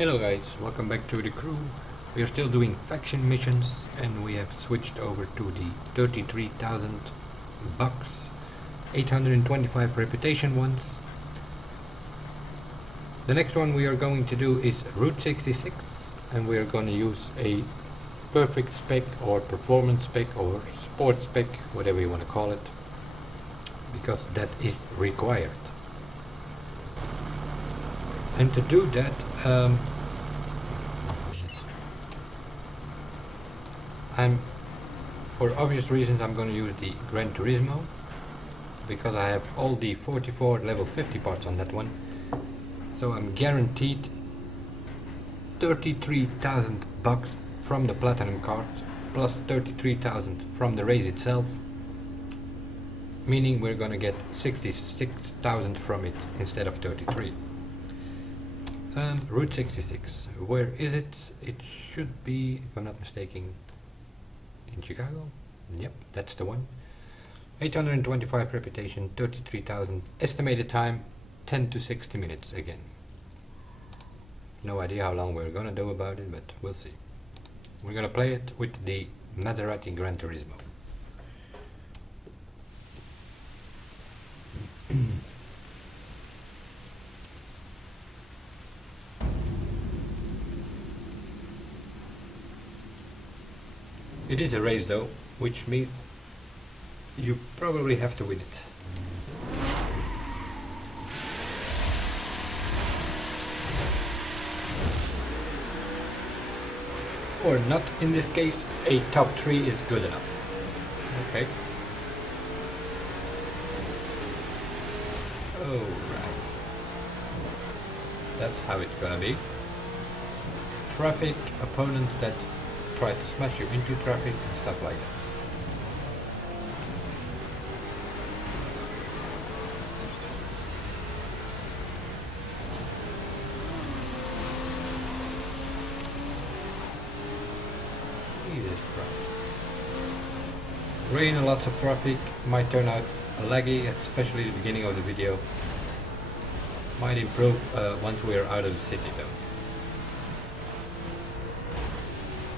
Hello guys, welcome back to the crew. We are still doing faction missions and we have switched over to the 33,000 bucks, 825 reputation ones. The next one we are going to do is Route 66 and we are going to use a perfect spec or performance spec or sport spec, whatever you want to call it, because that is required. And to do that, for obvious reasons, I'm going to use the Granturismo because I have all the 44 level 50 parts on that one. So I'm guaranteed 33,000 bucks from the platinum card plus 33,000 from the race itself, meaning we're going to get 66,000 from it instead of 33. Route 66, where is it? It should be, if I'm not mistaken, in Chicago. Yep, that's the one. 825 reputation, 33,000 estimated time, 10 to 60 minutes again. No idea how long we're gonna do about it, but we'll see. We're gonna play it with the Maserati Granturismo. It is a race though, which means you probably have to win it. Or not in this case, a top 3 is good enough. Okay. Alright. That's how it's gonna be. Traffic, opponents that try to smash you into traffic and stuff like that. Jesus Christ. Rain and lots of traffic might turn out laggy, especially the beginning of the video. Might improve once we are out of the city though.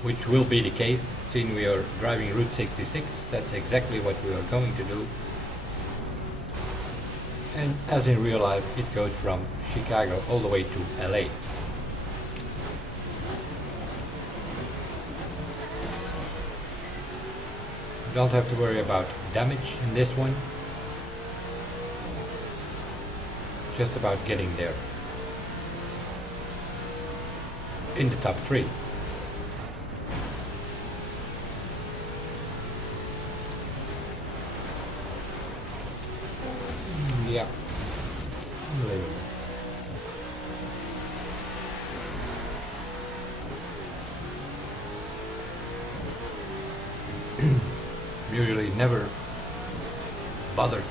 Which will be the case, seeing we are driving Route 66, that's exactly what we are going to do. And as in real life, it goes from Chicago all the way to LA. Don't have to worry about damage in this one. Just about getting there. In the top 3. Yeah. Usually never bothered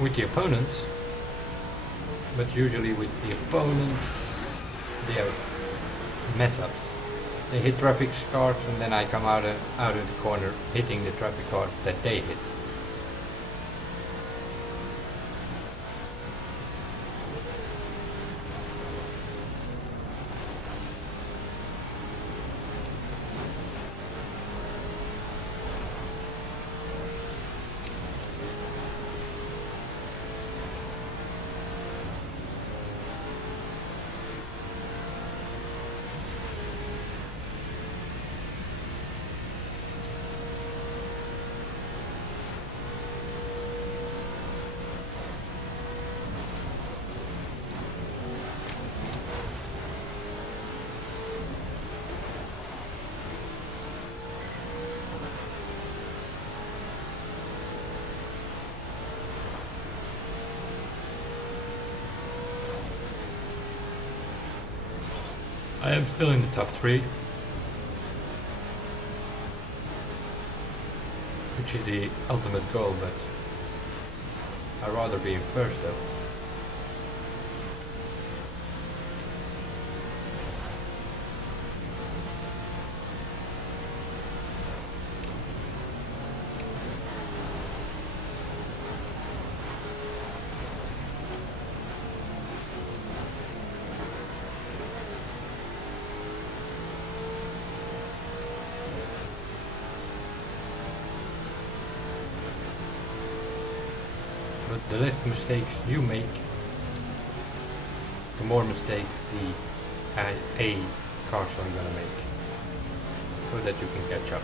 with the opponents, but usually with the opponents they are mess ups. They hit traffic cars and then I come out of the corner hitting the traffic car that they hit. I am still in the top 3, which is the ultimate goal, but I'd rather be in first though. the less mistakes you make, the more mistakes the A cars are gonna make, so that you can catch up.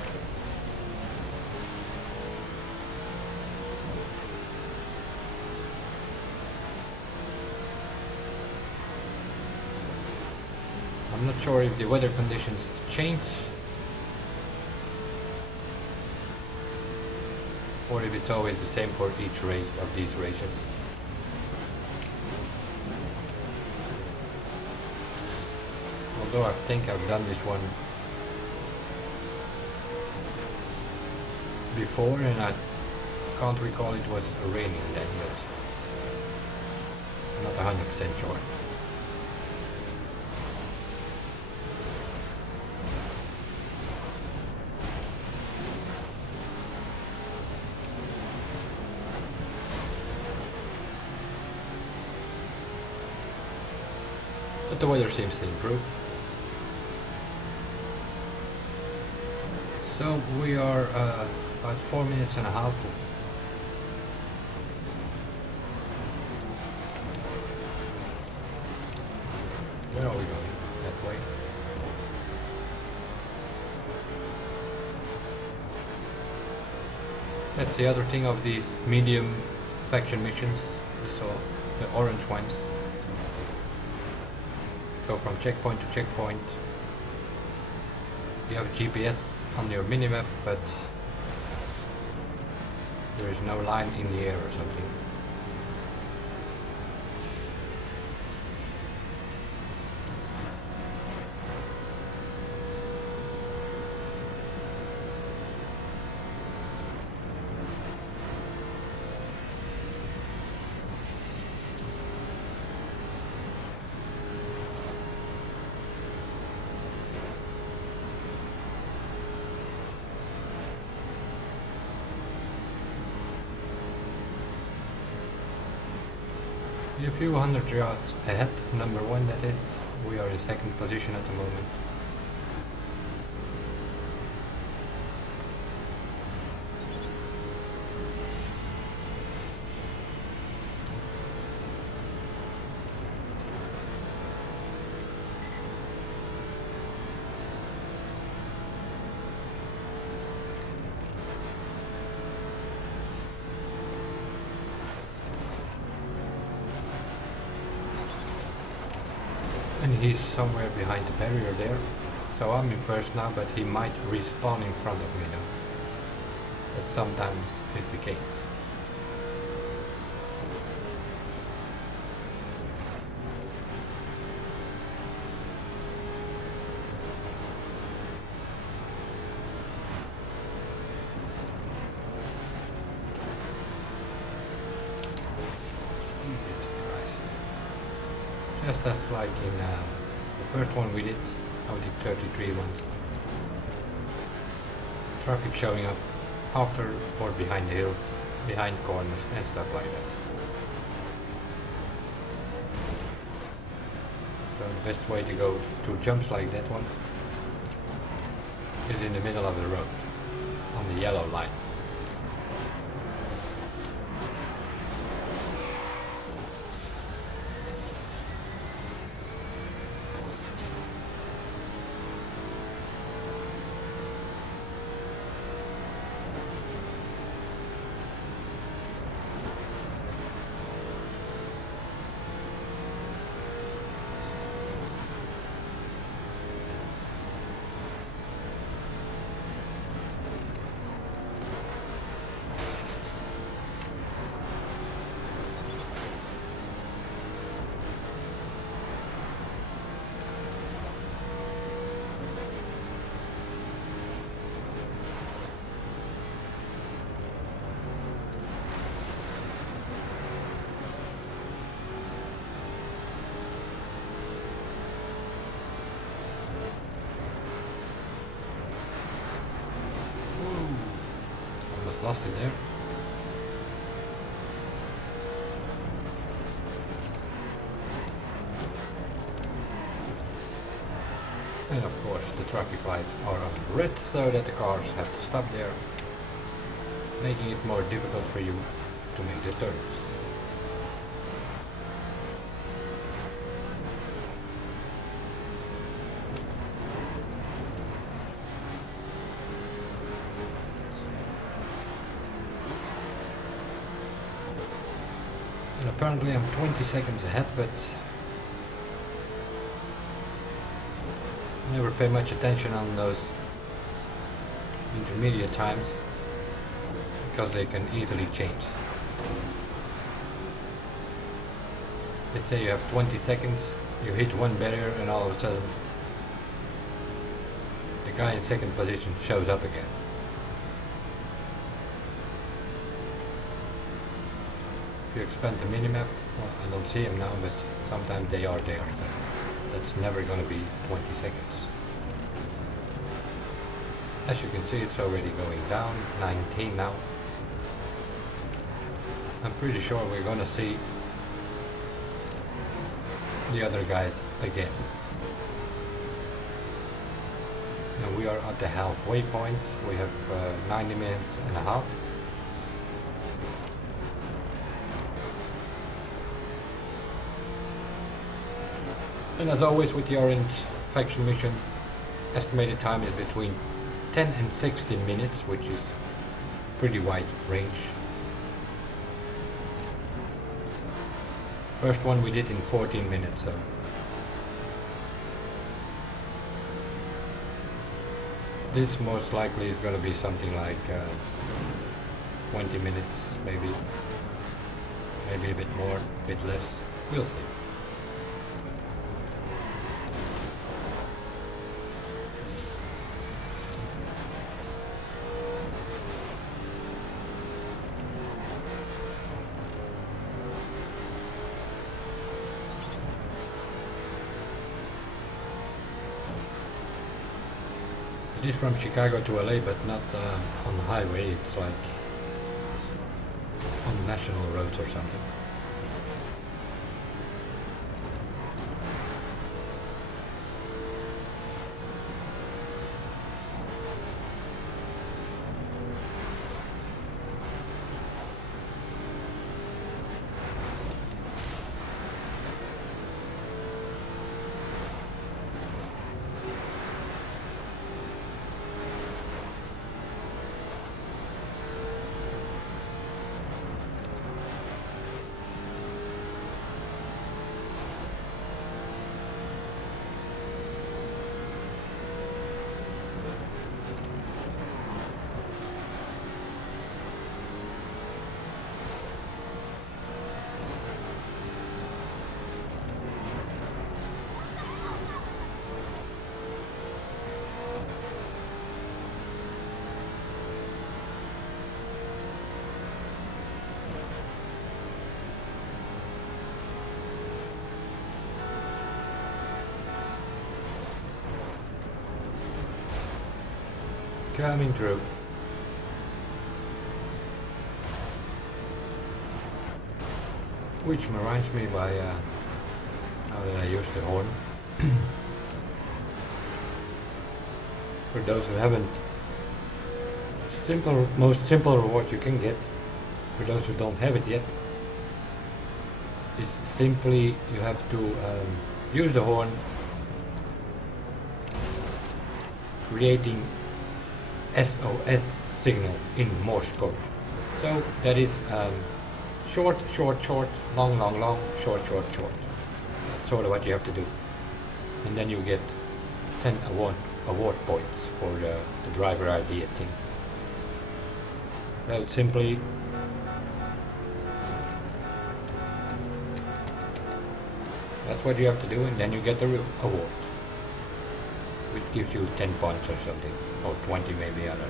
I'm not sure if the weather conditions change or if it's always the same for each race of these races. Although I think I've done this one before and I can't recall it was raining then, but I'm not 100% sure. But the weather seems to improve. So we are about 4 minutes and a half. Where are we going? That way. That's the other thing of these medium faction missions. So the orange ones. Go from checkpoint to checkpoint. You have GPS on your minimap, but there is no line in the air or something. A few hundred yards ahead, number one that is. We are in second position at the moment. And he's somewhere behind the barrier there. So I'm in first now, but he might respawn in front of me now. That sometimes is the case. Just as like in the first one we did, Audi 33 one. Traffic showing up after or behind the hills, behind corners and stuff like that. So the best way to go to jumps like that one is in the middle of the road, on the yellow line. Lost it there. And of course the traffic lights are on red, so that the cars have to stop there, making it more difficult for you to make the turns. And apparently I'm 20 seconds ahead, but I never pay much attention on those intermediate times because they can easily change. Let's say you have 20 seconds, you hit one barrier and all of a sudden the guy in second position shows up again. If you expand the minimap, well, I don't see them now, but sometimes they are there, so that's never going to be 20 seconds. As you can see, it's already going down, 19 now. I'm pretty sure we're going to see the other guys again. And we are at the halfway point. We have 90 minutes and a half. And as always with the orange faction missions, estimated time is between 10 and 16 minutes, which is pretty wide range. First one we did in 14 minutes, so this most likely is going to be something like 20 minutes, maybe a bit more, a bit less, we'll see. It is from Chicago to LA, but not on the highway, it's like on national roads or something. Coming through. Which reminds me by how did I use the horn? For those who haven't, most simple reward you can get, for those who don't have it yet, is simply you have to use the horn, creating SOS signal in Morse code. So that is short, short, short, long, long, long, short, short, short. That's sort of what you have to do. And then you get 10 award points for the driver idea thing. Well, simply that's what you have to do, and then you get the award, which gives you 10 points or something, or 20 maybe, I don't know,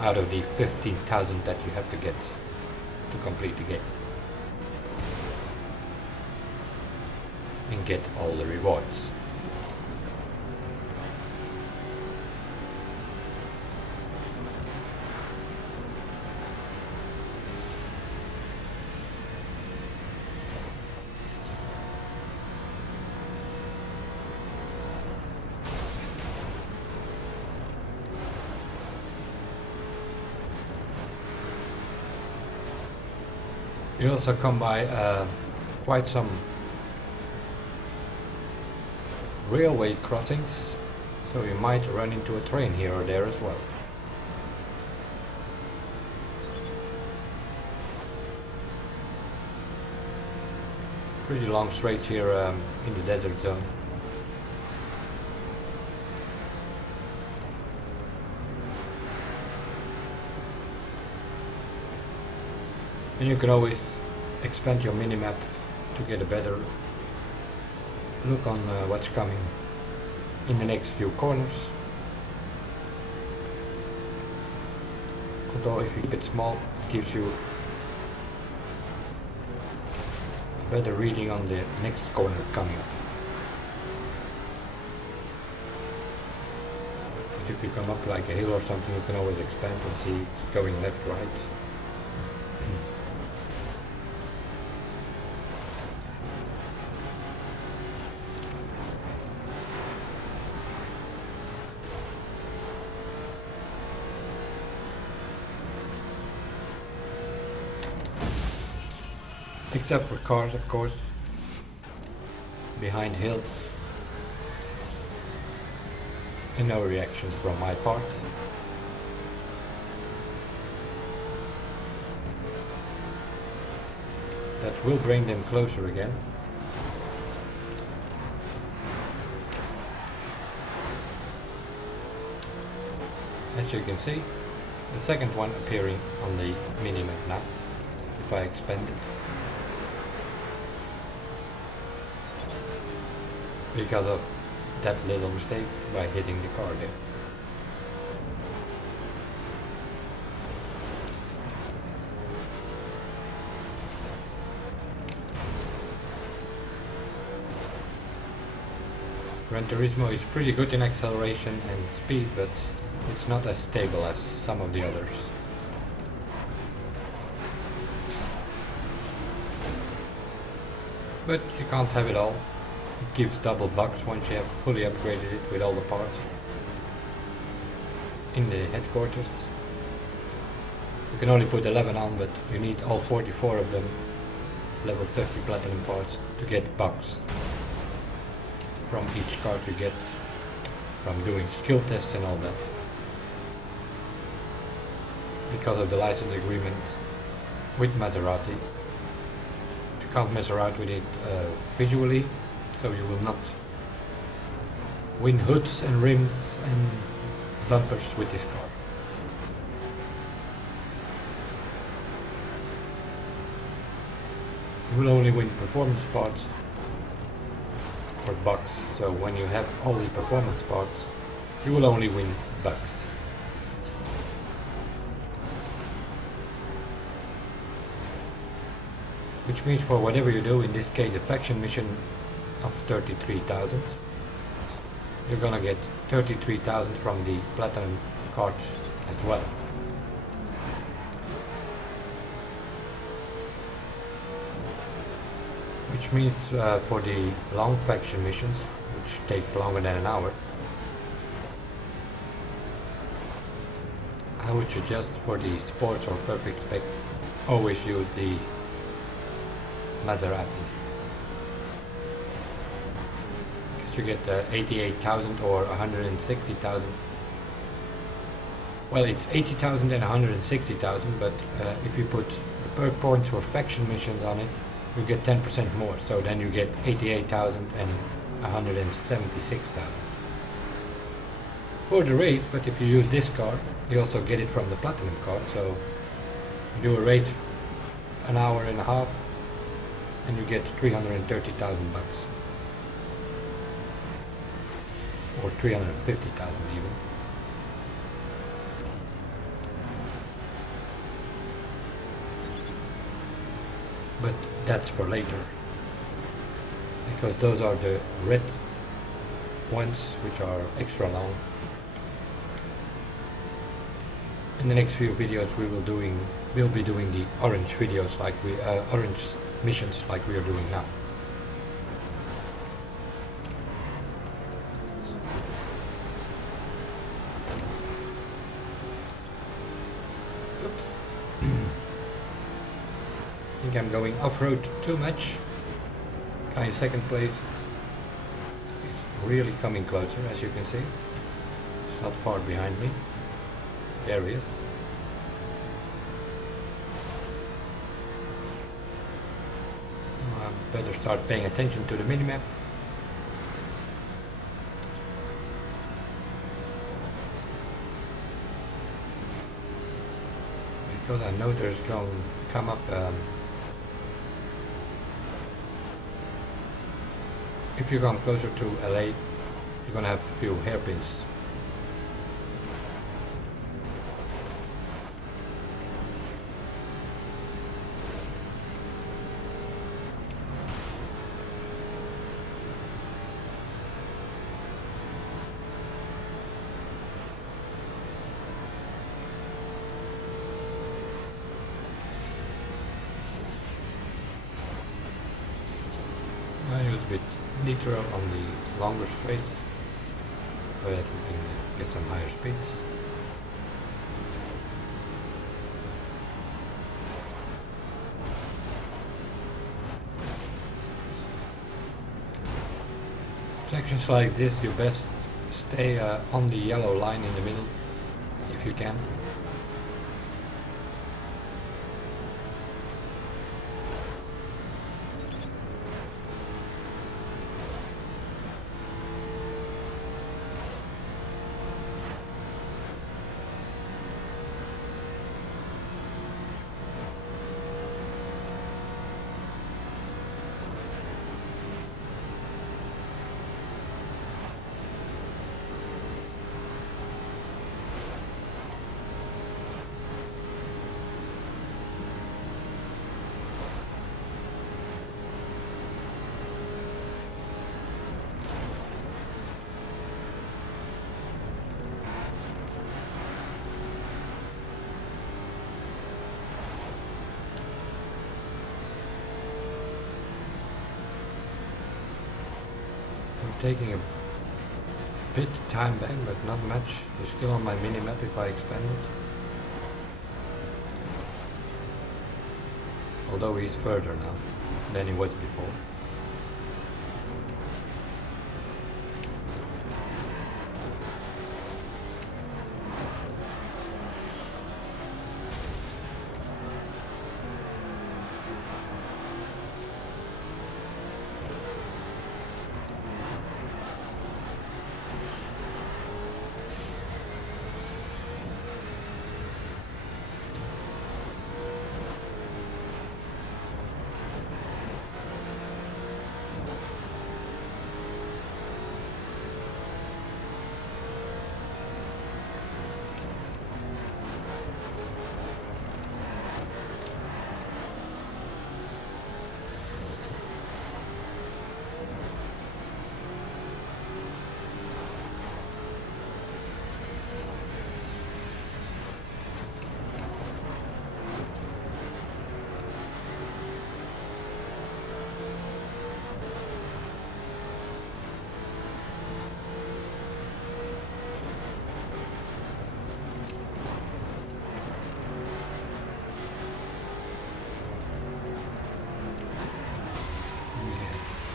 out of the 15,000 that you have to get to complete the game and get all the rewards. You also come by quite some railway crossings, so you might run into a train here or there as well. pretty long straights here in the desert zone. And you can always expand your minimap to get a better look on what's coming in the next few corners. Although if you keep it small, it gives you a better reading on the next corner coming up. But if you come up like a hill or something, you can always expand and see it's going left, right. Except for cars, of course, behind hills. And no reaction from my part. That will bring them closer again. As you can see, the second one appearing on the minimap now, if I expand it. Because of that little mistake by hitting the car there. Granturismo is pretty good in acceleration and speed, but it's not as stable as some of the others. But you can't have it all. It gives double bucks once you have fully upgraded it with all the parts in the headquarters. You can only put 11 on, but you need all 44 of them level 50 platinum parts to get bucks from each card you get from doing skill tests and all that. Because of the license agreement with Maserati, you can't mess around with it visually. So you will not win hoods and rims and bumpers with this car. You will only win performance parts or bucks. So when you have all the performance parts, you will only win bucks. Which means for whatever you do, in this case a faction mission of 33,000, you're gonna get 33,000 from the platinum cards as well. Which means for the long faction missions, which take longer than an hour, I would suggest for the sports or perfect spec, always use the Maseratis. You get 88,000 or 160,000. Well, it's 80,000 and 160,000, but if you put the perk points for faction missions on it, you get 10% more. So then you get 88,000 and 176,000 for the race. But if you use this card, you also get it from the platinum card. So you do a race an hour and a half, and you get 330,000 bucks. Or 350,000 even. But that's for later. Because those are the red ones, which are extra long. In the next few videos we'll be doing the orange videos like orange missions like we are doing now. Oops. I think I'm going off-road too much. Guy in second place. It's really coming closer, as you can see. It's not far behind me. There he is. better start paying attention to the minimap. Because I know there's going to come up if you're going closer to LA, you're going to have a few hairpins. I use a bit nitro on the longer straights so that we can get some higher speeds. Sections like this, you best stay on the yellow line in the middle if you can. Taking a bit time back, but not much. It's still on my minimap if I expand it. Although he's further now than he was before.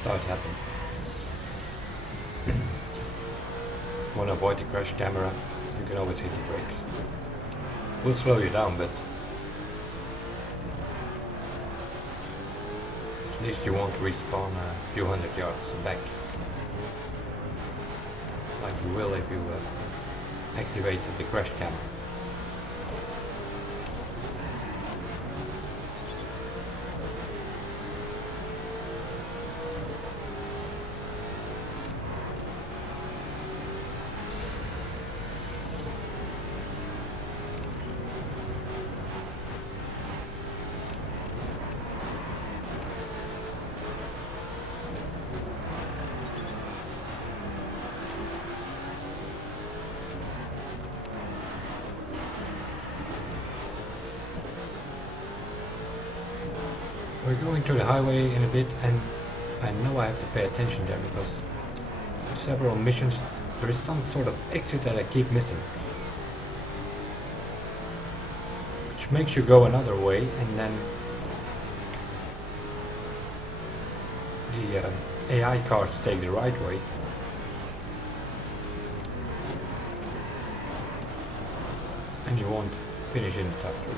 Saw it happen. Want to avoid the crash camera, you can always hit the brakes. Will slow you down, but at least you won't respawn a few hundred yards back, like you will if you activated the crash camera. We're going to the highway in a bit, and I know I have to pay attention there because several missions there is some sort of exit that I keep missing, which makes you go another way, and then the AI cars take the right way. And you won't finish in the top 3.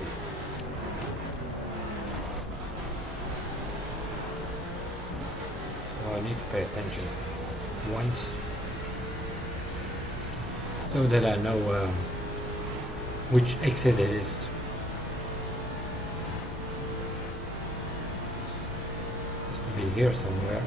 I need to pay attention once so that I know which exit it is. Has to be here somewhere.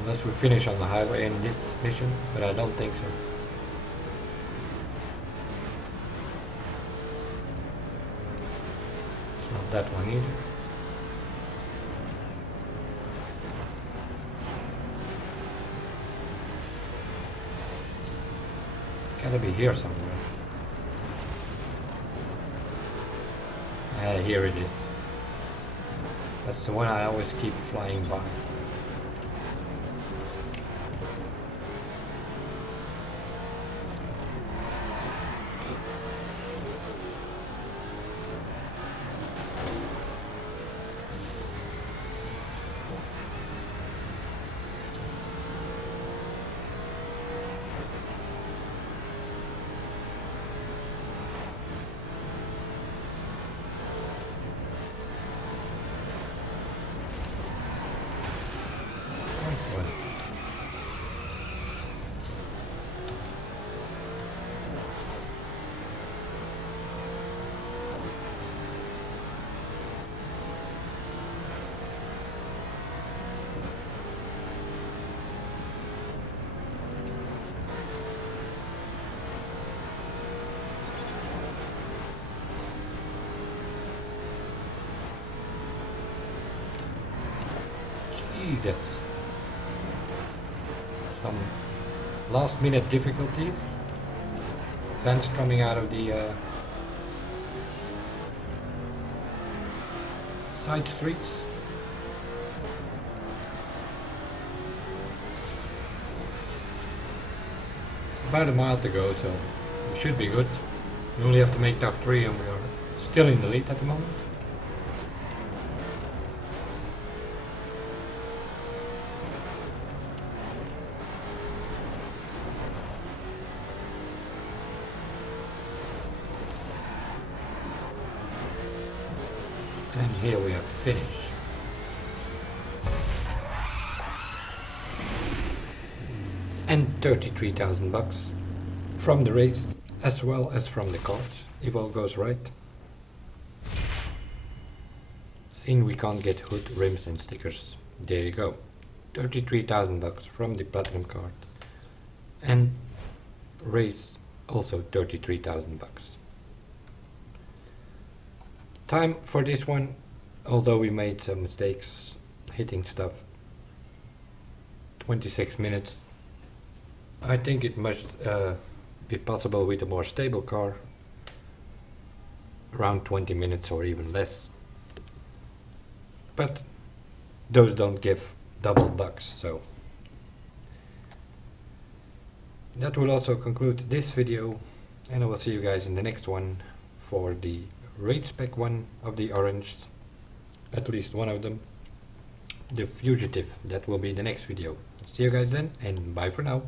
Unless we finish on the highway in this mission, but I don't think so. It's not that one either. Gotta be here somewhere. Here it is. That's the one I always keep flying by. Jesus. Some last minute difficulties. Vents coming out of the side streets. About a mile to go, so we should be good. We only have to make top 3 and we are still in the lead at the moment. And here we have to finish. And 33,000 bucks from the race as well as from the cards, if all goes right. Seeing we can't get hood, rims and stickers. There you go. 33,000 bucks from the platinum card. And race also 33,000 bucks. Time for this one, although we made some mistakes hitting stuff, 26 minutes. I think it must be possible with a more stable car, around 20 minutes or even less. But those don't give double bucks, so. That will also conclude this video, and I will see you guys in the next one for the raid spec one of the orange, at least one of them, the fugitive. That will be the next video. See you guys then, and bye for now.